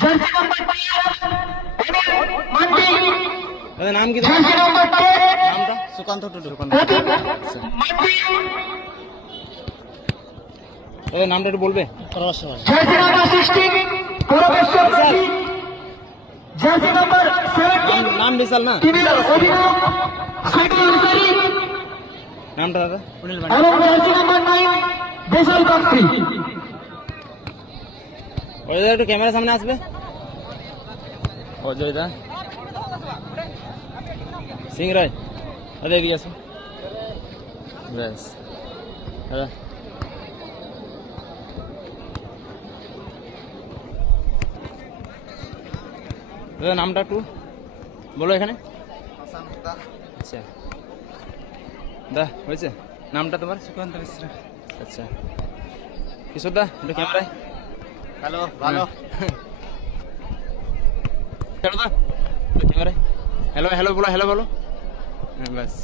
Jersey number 10 নাম কি jersey number 10 নামটা? সুকান্ত টুডু। নামটা একটু বলবে? জার্সি নাম্বার 16 পরমেশ্বর মাঝি, জার্সি নাম্বার 17 নাম বিশাল না? টিভির অধিনায়ক সাইদুল আনসারী, নামটা দাদা? এবং জার্সি নাম্বার 9 বেসাল বাক্সি। অজয় একটু ক্যামেরার সামনে আসবে। অজয় দা, সিং রায়, আরে এগিয়ে আসো। ব্যাস দাদা, দাদা নামটা একটু বলো এখানে। আচ্ছা দা, হয়েছে? নামটা তোমার? সুকান্ত মিশ্রা। আচ্ছা, কিশোর দা একটু ক্যামেরায়। হ্যালো, ভালো। হ্যালো দা, ক্যামেরায় হ্যালো হ্যালো বলো, হ্যালো বলো। হ্যাঁ ব্যাস।